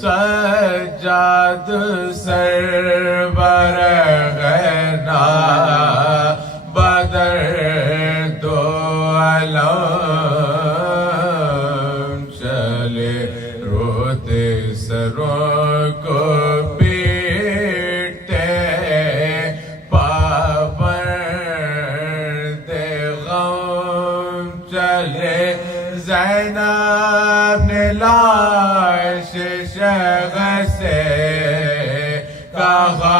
سجاد سرور غنا بدر دو علم چلے روتے سروں کو پیٹتے پابند غم چلے زینب نے لاش شغ سے کہا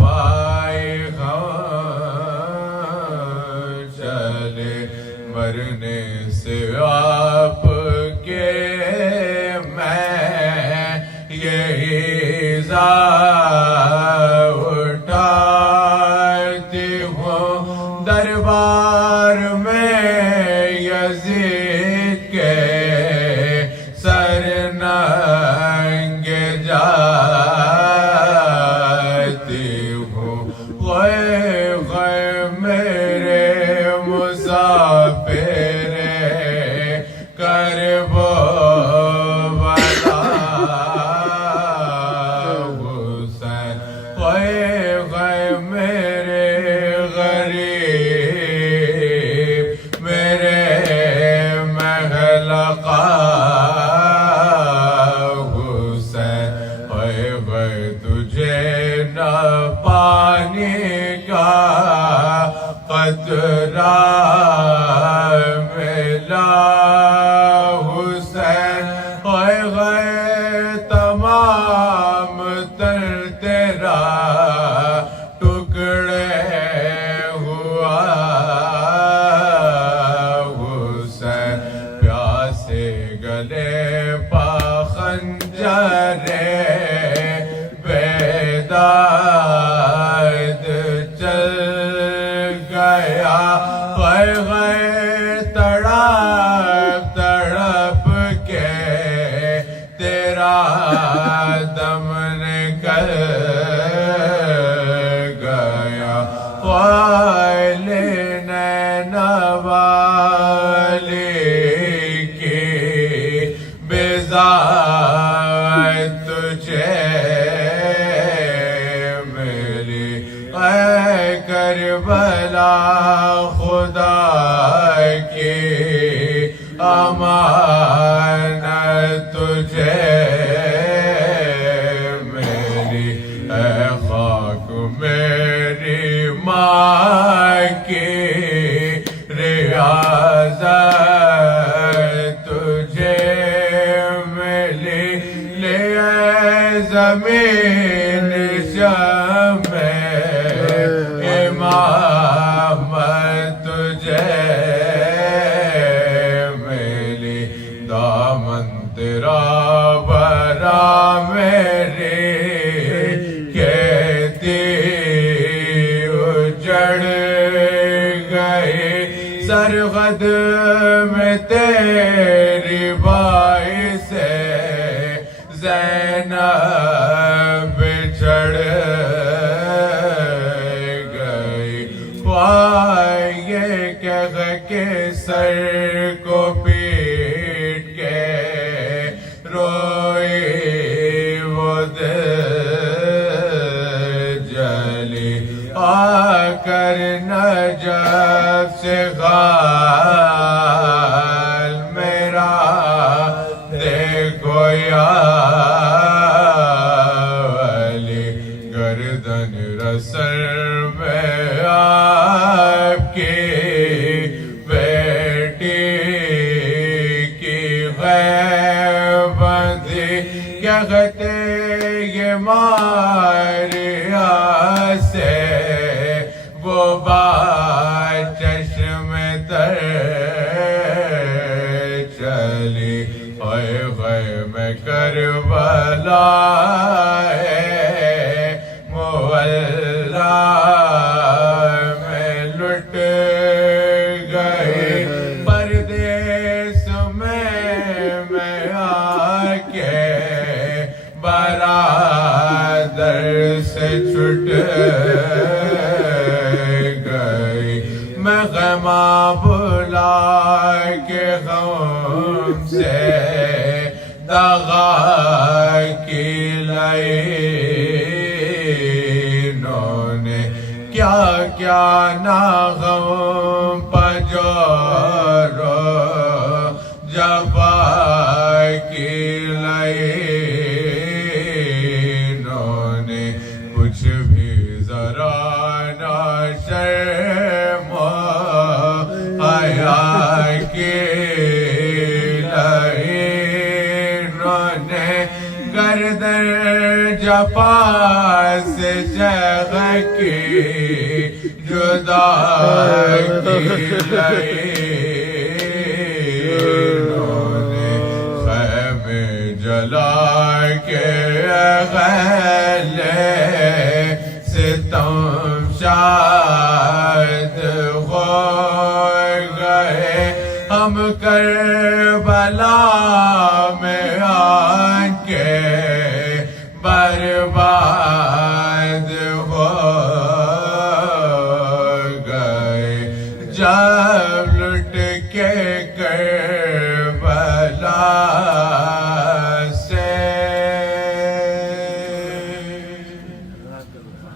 پائی غم چلے مرنے سے آپ کے میں یہی اٹھاتی ہوں دربار میں یزید کے سر ننگ جاتی ہوں غے میرے مسافر کرب والا حسین غے میرے غریب میرے محلقہ تجھے نہ پانی کا قطرہ ملا حسین تمام تر تیرا ٹکڑے ہوا حسین پیاسے گلے پا خنجرے بیداد چل گیا تڑپ تڑپ کے تیرا دم نکل گیا نین والی کی بیزار تجھے کربلا خدا کی امانت تجھے میری اے خاک میری ماں کی ریاضت تجھے ملی لے زمین امامت تجھے ملی دامن تیرا برا میری کہتی اجڑ گئی سرحد میں تیری بائی سے زینب بچھڑ یہ کہہ کے سر کو پیٹ کے روئی وہ دل جلی آ کر نجف سے غال میرا دیکھو یا علی گردن رسل میں آپ کی بیٹی کی غیبندی کہتے یہ ماریا سے وہ بات چشم تر چلی میں کربلا مولا میں لٹ گئی پردیس میں آ کے برادر سے چھٹ گئی میں غماں بلا کے غم سے دغا کی لئی انہوں نے کیا کیا نہ غم پجور جفا کی لئی انہوں نے کچھ بھی ذرا نہ شرم حیا کی لئی انہوں نے گردن جفا سے جگ کی جدا کی لئی انہوں نے خیمے جلا کے غیلے ستم شاید ہو گئے ہم کربلا